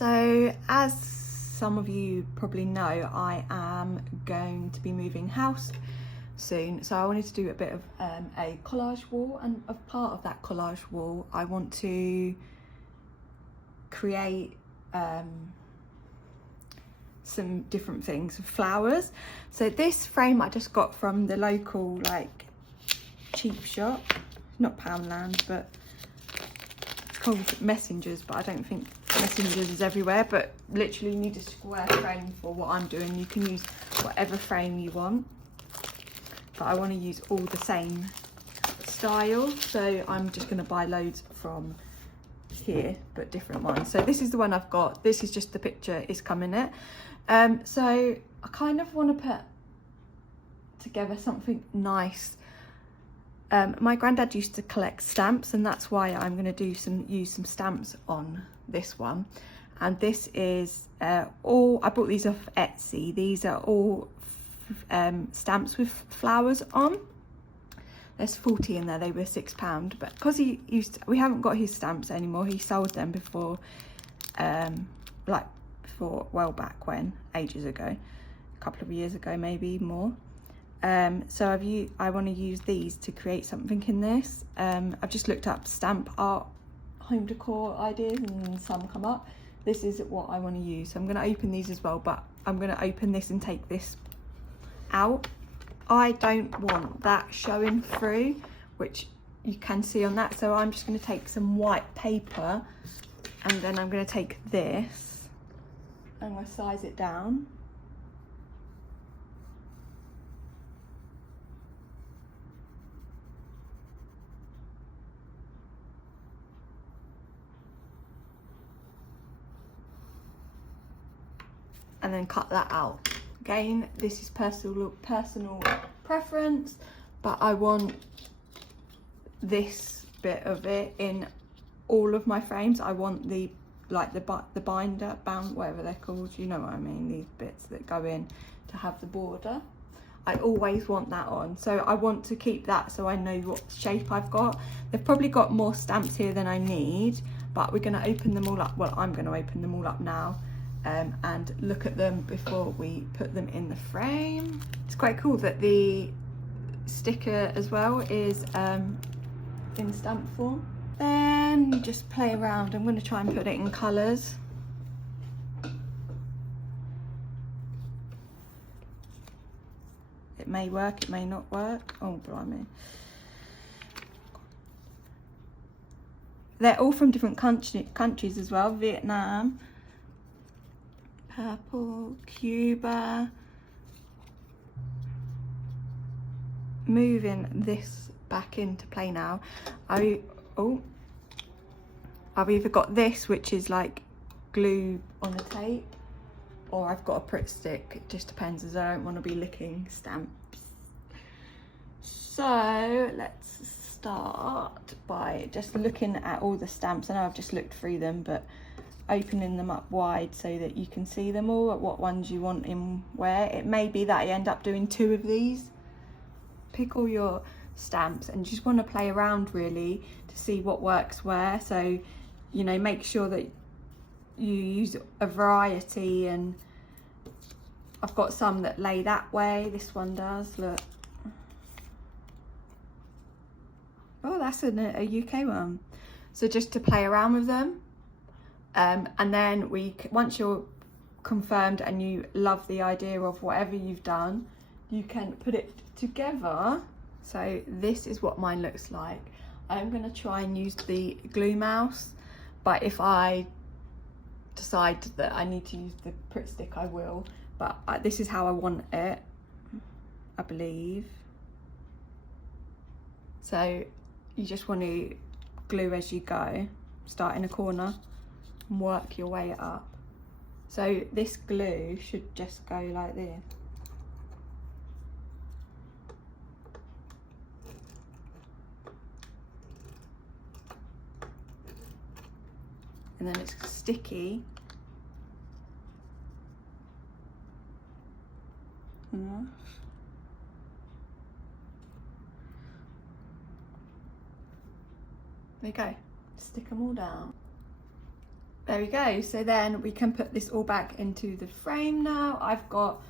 So as some of you probably know, I am going to be moving house soon, so I wanted to do a bit of a collage wall, and as part of that collage wall I want to create some different things, flowers. So this frame I just got from the local like cheap shop, not Poundland, but it's called Messengers, but I don't think Messengers is everywhere. But literally you need a square frame for what I'm doing. You can use whatever frame you want, but I want to use all the same style, so I'm just going to buy loads from here, but different ones. So this is the one I've got. This is just the picture is coming it. So I kind of want to put together something nice. My granddad used to collect stamps, and that's why I'm going to use some stamps on this one. And this is all, I bought these off Etsy. These are all stamps with flowers on. There's 40 in there. They were £6, but because we haven't got his stamps anymore, he sold them before, well back when, ages ago, a couple of years ago, maybe more. So I want to use these to create something in this. I've just looked up stamp art, home decor ideas, and some come up. This is what I want to use. So I'm going to open these as well, but I'm going to open this and take this out. I don't want that showing through, which you can see on that. So I'm just going to take some white paper, and then I'm going to take this. I'm going to size it down. And then cut that out. Again, this is personal preference, but I want this bit of it in all of my frames. I want the binder, whatever they're called, you know what I mean, these bits that go in to have the border. I always want that on, so I want to keep that so I know what shape I've got. They've probably got more stamps here than I need, but we're going to open them all up. Well, I'm going to open them all up now. And look at them before we put them in the frame. It's quite cool that the sticker as well is in stamp form. Then you just play around. I'm going to try and put it in colours. It may work, it may not work. Oh blimey. They're all from different countries as well. Vietnam, purple, Cuba. Moving this back into play now. I've either got this, which is like glue on the tape, or I've got a Pritt stick. It just depends, as I don't want to be licking stamps. So let's start by just looking at all the stamps. I know I've just looked through them, but opening them up wide so that you can see them all, what ones you want in where. It may be that you end up doing 2 of these. Pick all your stamps and just want to play around really to see what works where. So, you know, make sure that you use a variety, and I've got some that lay that way. This one does, look. Oh, that's a UK one. So just to play around with them. And then once you're confirmed and you love the idea of whatever you've done, you can put it together. So this is what mine looks like. I'm going to try and use the glue mouse, but if I decide that I need to use the Pritt stick, I will. But this is how I want it, I believe. So you just want to glue as you go. Start in a corner and work your way up. So this glue should just go like this. And then it's sticky. Enough. There you go. Stick them all down. There we go. So then we can put this all back into the frame now. I've got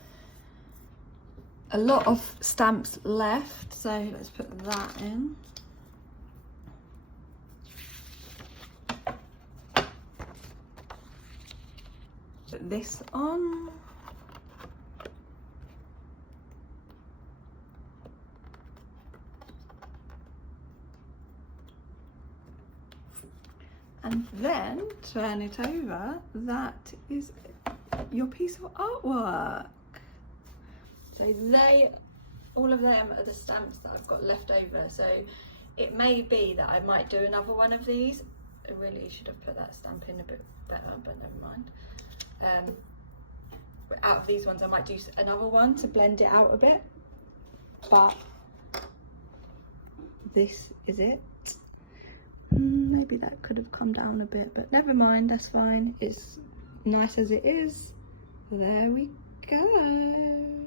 a lot of stamps left, so let's put that in. Put this on. And then turn it over. That is your piece of artwork. So all of them are the stamps that I've got left over. So it may be that I might do another one of these. I really should have put that stamp in a bit better, but never mind. Out of these ones I might do another one to blend it out a bit, but this is it. Maybe that could have come down a bit, but never mind, that's fine. It's nice as it is. There we go.